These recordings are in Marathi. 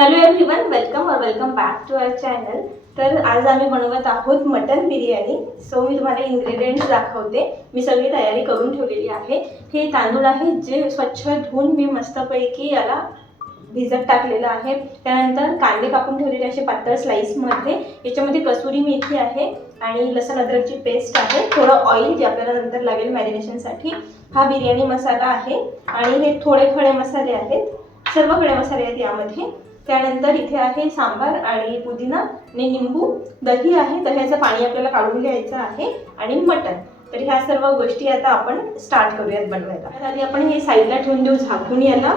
Hello everyone, welcome back to our channel. तर आज आम्ही बनवत आहोत मटन बिर्याणी। सो मी तुम्हाला इन्ग्रेडियंट्स दाखवते। मी सगळी तयारी करून ठेवलेली आहे। हे तांदूळ आहे जे स्वच्छ धुवून मी मस्तपैकी याला भिजत टाकलेलं आहे। त्यानंतर कांदे कापून ठेवलेले असे पातळ स्लाइसमध्ये। याच्यामध्ये कसुरी मेथी आहे आणि लसूण अद्रकची पेस्ट आहे, थोडं ऑइल जे आपल्याला नंतर लागेल मॅरिनेशनसाठी। हा बिर्याणी मसाला आहे आणि हे थोडे खडे मसाले आहेत, सर्व खडे मसाले आहेत यामध्ये। त्यानंतर इथे आहे सांबार आणि पुदिना आणि निंबू, दही आहे, दह्याचं पाणी आपल्याला काढून घ्यायचं आहे आणि मटण। तर ह्या सर्व गोष्टी आता आपण स्टार्ट करूयात बनवायला। आधी आपण हे साईडला ठेवून देऊ झाकून याला।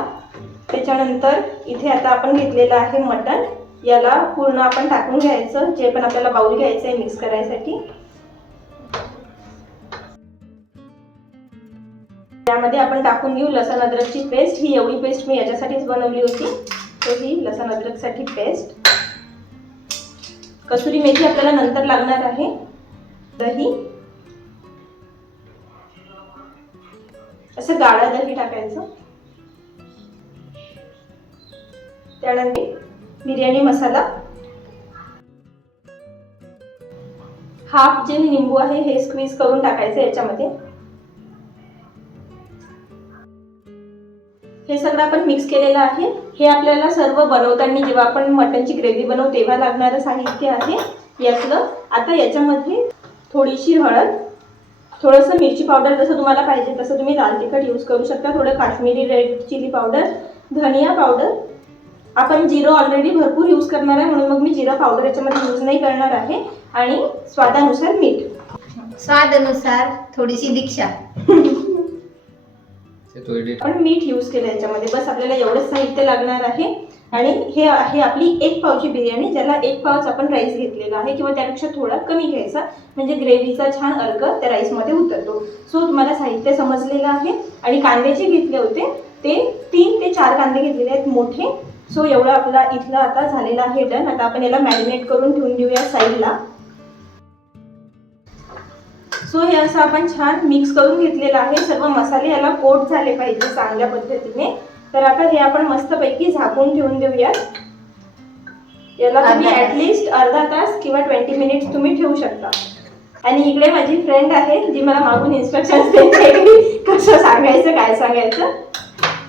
त्याच्यानंतर इथे आता आपण घेतलेलं आहे मटण, याला पूर्ण आपण टाकून घ्यायचं, जे पण आपल्याला बाउल घ्यायचं आहे मिक्स करायसाठी। त्यामध्ये आपण टाकून घेऊ लसूण अद्रकची पेस्ट। ही एवढी पेस्ट मी याच्यासाठीच बनवली होती, तो ही लसूण अद्रकसाठी पेस्ट। कसुरी मेथी आपल्याला नंतर लागणार आहे। दही, असं गाढा दही टाकायचं। त्यानंतर बिर्याणी मसाला, हाफ जे निंबू आहे हे स्क्वीज करून टाकायचं याच्यामध्ये। हे सगळं आपण मिक्स केलेलं आहे। हे आपल्याला सर्व बनवताना जेव्हा आपण मटनची ग्रेव्ही बनवू तेव्हा लागणारं साहित्य आहे यातलं। आता याच्यामध्ये थोडीशी हळद, थोडंसं मिरची पावडर, जसं तुम्हाला पाहिजे तसं तुम्ही लाल तिखट यूज करू शकता, थोडं काश्मीरी रेड चिली पावडर, धनिया पावडर। आपण जिरं ऑलरेडी भरपूर यूज करणार आहे म्हणून मग मी जिरं पावडर याच्यामध्ये यूज नाही करणार आहे। आणि स्वादानुसार मीठ, स्वादानुसार थोडीशी दीक्षा आपण मीठ यूज केलं याच्यामध्ये। बस आपल्याला एवढंच साहित्य लागणार आहे। आणि हे आहे आपली 1 पावची बिर्याणी, ज्याला 1 पावच आपण राईस घेतलेला आहे किंवा त्यापेक्षा थोडा कमी घ्यायचा, म्हणजे ग्रेव्हीचा छान अर्क त्या राईसमध्ये उतरतो। सो तुम्हाला साहित्य समजलेलं आहे। आणि कांदे जे घेतले होते ते 3 ते 4 कांदे घेतलेले आहेत मोठे। सो एवढं आपला इथलं आता झालेलं आहे डन। आता आपण याला मॅरिनेट करून ठेवून देऊया साईडला। सो हे असं आपण छान मिक्स करून घेतलेलं आहे। सर्व मसाले याला कोट झाले पाहिजे चांगल्या पद्धतीने। तर आता हे आपण मस्तपैकी झाकून ठेवून देऊयात। याला तुम्ही ॲटलिस्ट अर्धा तास किंवा 20 मिनिट्स तुम्ही ठेवू शकता। आणि इकडे माझी फ्रेंड आहे जी मला मागून इन्स्ट्रक्शन्स देते कसं सांगायचं काय सांगायचं।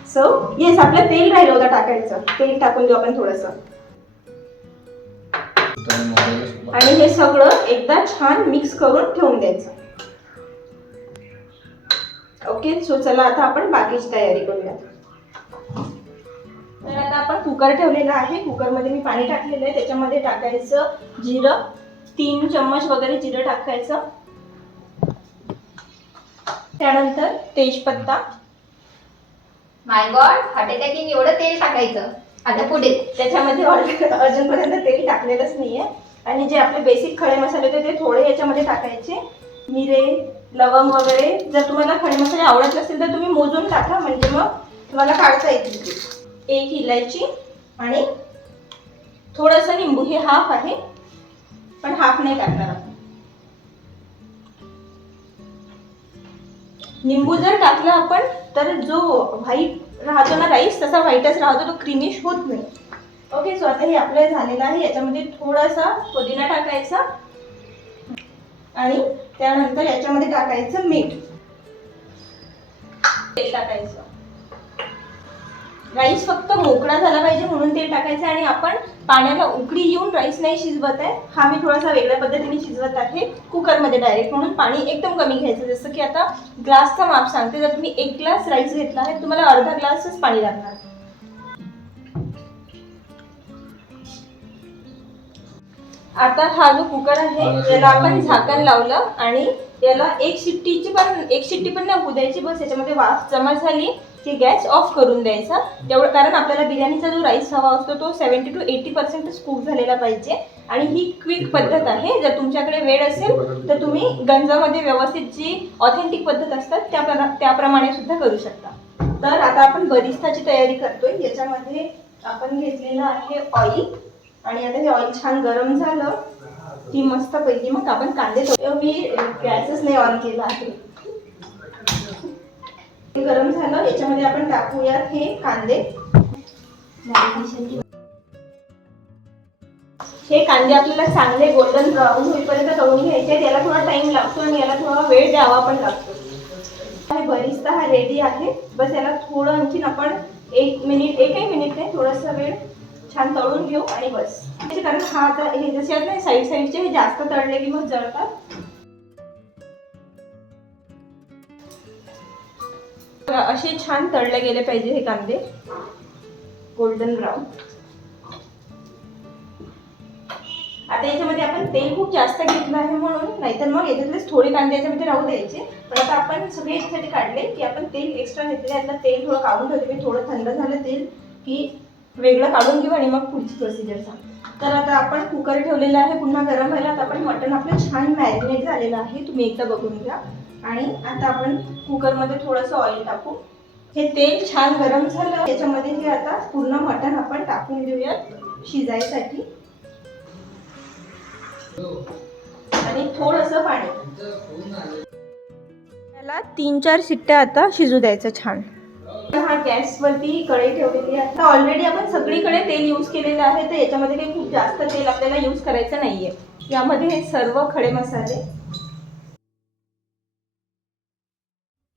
सो येस, आपलं तेल राहिलं होतं टाकायचं, तेल टाकून देऊ आपण थोडंसं। आणि हे सगळं एकदा छान मिक्स करून ठेवून द्यायचं। ओके, सो चला आता आपण बाकीची तयारी करूया। तर आता आपण कुकर ठेवलेला आहे। कुकरमध्ये मी पाणी टाकलेलं आहे, त्याच्यामध्ये टाकायचं जिरं, 3 चम्मच वगैरे जिरं टाकायचं। त्यानंतर तेजपत्ता, माय गॉड, हॉटेलची एवढं तेल टाकायचं। आता पुढे त्याच्यामध्ये अजूनपर्यंत तेल टाकलेलंच नाहीये। आणि जे आपले बेसिक खडे मसाले होते ते थोडे याच्यामध्ये टाकायचे, मिरे, लवंग वगैरे। जर तुम्हाला खडे मसाले आवडत नसतील तर तुम्ही मोजून टाका, म्हणजे मग तुम्हाला काढता येतील। 1 इलायची आणि थोडंसं निंबू, हे हाफ आहे पण हाफ नाही टाकणार आपण। निंबू जर टाकला आपण तर जो व्हाईट राहतो ना राईस, तसा व्हाईटच राहतो, तो क्रीमिश होत नाही। ओके, सो आता हे आपलं झालेलं आहे। याच्यामध्ये थोडासा पुदिना टाकायचा आणि त्यानंतर याच्यामध्ये टाकायचं मीठ, तेल टाकायचं। राईस फक्त मोकळा झाला पाहिजे म्हणून तेल टाकायचं। आणि आपण पाण्याला उकळी येऊन राईस नाही शिजवत आहे, हा मी थोडासा वेगळ्या पद्धतीने शिजवत आहे कुकरमध्ये डायरेक्ट, म्हणून पाणी एकदम कमी घ्यायचं। जसं की आता ग्लासचा माप सांगते, जर तुम्ही 1 ग्लास राईस घेतला आहे तुम्हाला अर्धा ग्लासच पाणी लागणार। आता हा जो कुकर आहे याला आपण झाकण लावलं आणि याला एक शिट्टी पण नाही होऊ द्यायची। बस याच्यामध्ये वाफ जमा झाली की गॅस ऑफ करून द्यायचा तेवढं, कारण आपल्याला बिर्याणीचा जो राईस हवा असतो तो 70 to 80% कुक झालेला पाहिजे। आणि ही क्विक पद्धत आहे। जर तुमच्याकडे वेळ असेल तर तुम्ही गंजामध्ये व्यवस्थित जी ऑथेंटिक पद्धत असतात त्याप्रमाणे सुद्धा करू शकता। तर आता आपण बरिस्ताची तयारी करतोय। याच्यामध्ये आपण घेतलेलं आहे ऑइल, आणि आता हे ऑइल छान गरम झालं की मस्तपैकी मग आपण कांदे, मी गॅसच नाही ऑन केला आहे। गरम झालं, याच्यामध्ये आपण टाकूयात हे कांदे। हे कांदे आपल्याला चांगले गोल्डन ब्राऊन होईपर्यंत तळून घ्यायचे आहेत. याला थोडा टाइम लागतो आणि याला थोडा वेळ द्यावा पण लागतो. हे बरिस्ता हा रेडी आहे. बस याला थोडं आणखीन आपण एकही मिनिट नाही, थोडासा वेळ छान तळून घेऊ आणि बस. कारण हा आता हे जसे आहेत ना साईडचे हे जास्त तळले की मग जळतात. असे छान तळले गेले पाहिजे हे कांदे गोल्डन ब्राऊन. आता याच्यामध्ये आपण तेल खूप जास्त घेतलं आहे म्हणून, नाहीतर मग याच्यातलेच थोडे कांदे याच्यामध्ये राहू द्यायचे. पण आता आपण सगळे याच्यासाठी काढले की आपण तेल एक्स्ट्रा घेतले. यातलं तेल थोडं काढून ठेवते मी. थोडं थंड झालं तेल की वेगळं काढून घेऊ आणि मग पुढची प्रोसिजर सांग. तर आता आपण कुकर ठेवलेला आहे पुन्हा गरम व्हायला. आता आपण मटण आपलं छान मॅरिनेट झालेलं आहे, तुम्ही एकदा बघून घ्या. आणि आता आपण कुकरमध्ये थोडंसं ऑइल टाकू. हे तेल छान गरम झालं, त्याच्यामध्ये हे आता पूर्ण मटण आपण टाकून देऊयात शिजायसाठी. आणि थोडंसं पाणी. त्याला 3-4 शिट्ट्या आता शिजू द्यायचं छान. हा गॅसवरती कढई ठेवलेली आहे. आता ऑलरेडी आपण सगळीकडे तेल यूज केलेलं आहे, तर याच्यामध्ये काही खूप जास्त तेल आपल्याला यूज करायचं नाहीये. यामध्ये हे सर्व खडे मसाले,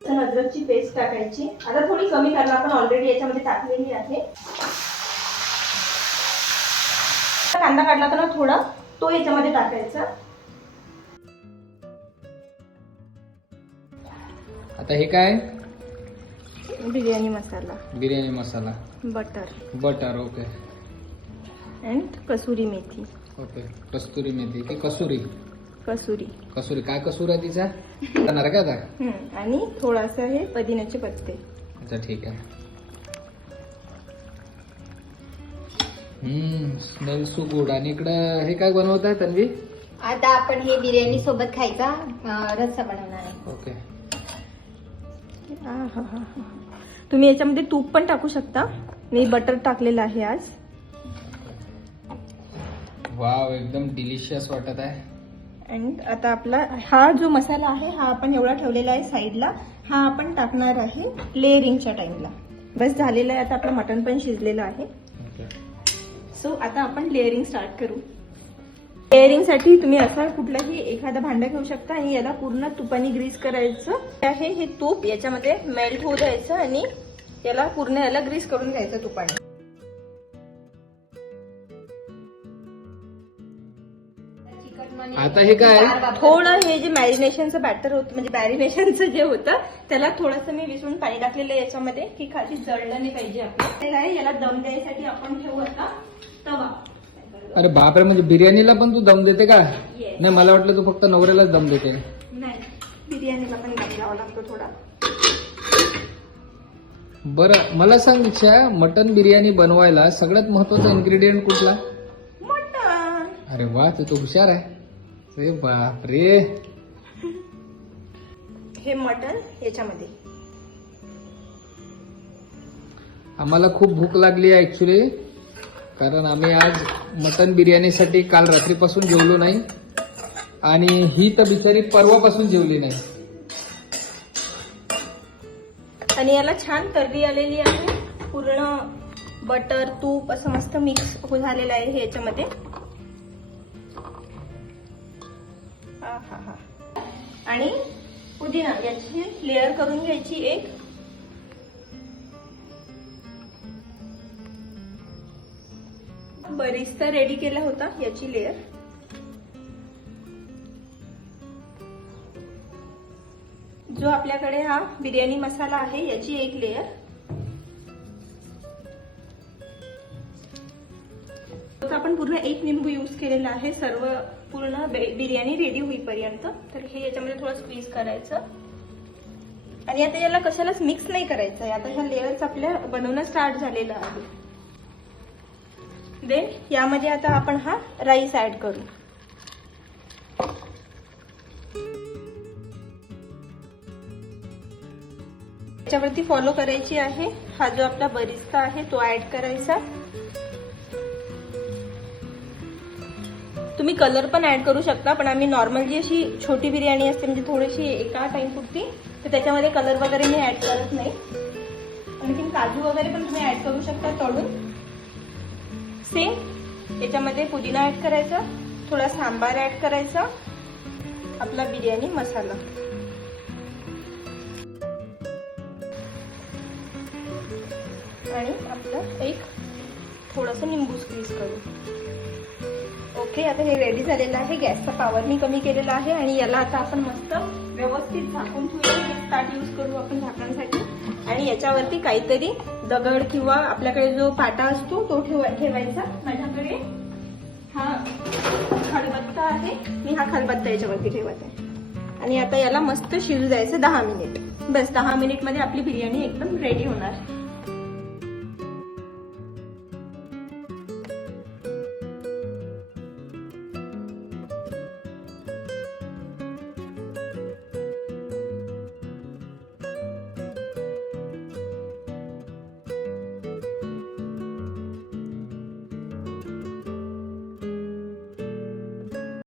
अद्रकची पेस्ट टाकायची. आता थोडी कमी कारण आपण ऑलरेडी याच्यामध्ये टाकलेली आहे. कांदा काढला होता ना थोडा, तो याच्यामध्ये टाकायचा. आता हे काय? Biryani masala, biryani masala, butter okay, and kasuri methi. Okay, kasturi methi की कसुरी? कसुरी काय कसूर आहे तिचा? जाणार का आता? आणि थोडासा हे पुदिन्याचे पत्ते. अच्छा ठीक आहे. Smell so good. आणि इकडं हे काय बनवत आहे तन्वी? आता आपण हे बिर्याणी सोबत खायचा रस्सा बनवणार आहे. ओके. तुम्ही याच्यामध्ये तूप पण टाकू शकता. मी बटर टाकलेलं आहे आज. वाव, एकदम डिलिशियस वाटत आहे. अँड आता आपला हा जो मसाला आहे हा आपण एवढा ठेवलेला आहे साईडला. हा आपण टाकणार आहे लेअरिंगच्या टाइमला. बस झालेलं आहे. आता आपलं मटण पण शिजलेलं आहे. सो आता आपण लेअरिंग स्टार्ट करू. लेअरिंगसाठी तुम्ही असा कुठलाही एखादा भांडं घेऊ शकता आणि याला पूर्ण तुपाने ग्रीस करायचं आहे. हे तूप याच्यामध्ये मेल्ट होऊ द्यायचं आणि याला पूर्ण ग्रीस करून घ्यायचं तुपाने. आता हे काय? थोडं हे जे मॅरिनेशनचं बॅटर होतं, म्हणजे मॅरिनेशनचं जे होतं त्याला थोडंसं मी विसरून पाणी टाकलेलं आहे याच्यामध्ये की खाली जळलं नाही पाहिजे. आपल्याला याला दम द्यायसाठी आपण ठेवू आता तवा. अरे बापरे, म्हणजे बिर्याणीला पण तू दम देते का? नाही, मला वाटलं तू फक्त नवऱ्यालाच दम देते. नाही, बिर्याणीला पण दम द्यावा लागतो थोडा. बरं, मला सांग दीक्षा, मटन बिर्याणी बनवायला सगळ्यात महत्वाचा इन्ग्रेडियंट कुठला? मटण. अरे वा, तू तो हुशार आहे. अरे बापरे. हे मटण याच्यामध्ये. आम्हाला खूप भूक लागली आहे ऍक्च्युली, कारण आम्ही आज मटन बिर्याणीसाठी काल रात्रीपासून जेवलो नाही आणि ही तर बिचारी परवापासून जेवली नाही. आणि याला छान तर्री आलेली आहे. पूर्ण बटर तूप असं मस्त मिक्स झालेलं आहे हे याच्यामध्ये. आणि पुदिना याची लेअर करून घ्यायची एक. बरिस्ता रेडी केला होता याची लेअर. जो आपल्याकडे हा बिर्याणी मसाला आहे याची एक लेअर. आपण पूर्ण एक लिंबू यूज केलेला आहे सर्व पूर्ण बिर्याणी रेडी होईपर्यंत. तर हे याच्यामध्ये थोडं स्क्वीज करायचं आणि आता याला कशालाच मिक्स नाही करायचं. आता ह्या लेअर्स आपल्या बनवणं स्टार्ट झालेलं आहे. देन यामध्ये आता आपण हा राईस ऍड करू. याच्यावरती फॉलो करायची आहे. हा जो आपला बरिस्ता आहे तो ऍड करायचा. तुम्ही कलर पण ऍड करू शकता, पण आम्ही नॉर्मल जी अशी छोटी बिर्याणी असते म्हणजे थोडीशी एका टाइम पुरती, तर त्याच्यामध्ये कलर वगैरे मी ऍड करत नाही. आणखी काजू वगैरे पण तुम्ही ऍड करू शकता तळून. सेम याच्यामध्ये पुदिना ऍड करायचा, थोडा सांबार ऍड करायचा, आपला बिर्याणी मसाला आणि आपलं एक थोडंसं लिंबू स्क्वीज करू. ओके, आता हे रेडी झालेलं आहे. गॅसचा पॉवर मी कमी केलेला आहे आणि याला आता आपण मस्त व्यवस्थित झाकून ठेवूया. एक ताट यूज करू आपण झाकण्यासाठी आणि याच्यावरती काहीतरी दगड किंवा आपल्याकडे जो पाटा असतो तो ठेवायचा. माझ्याकडे हा खलबत्ता आहे, मी हा खलबत्ता याच्यावरती ठेवत आहे आणि आता याला मस्त शिजू द्यायचं 10 मिनिट. बस 10 मिनिटमध्ये आपली बिर्याणी एकदम रेडी होणार.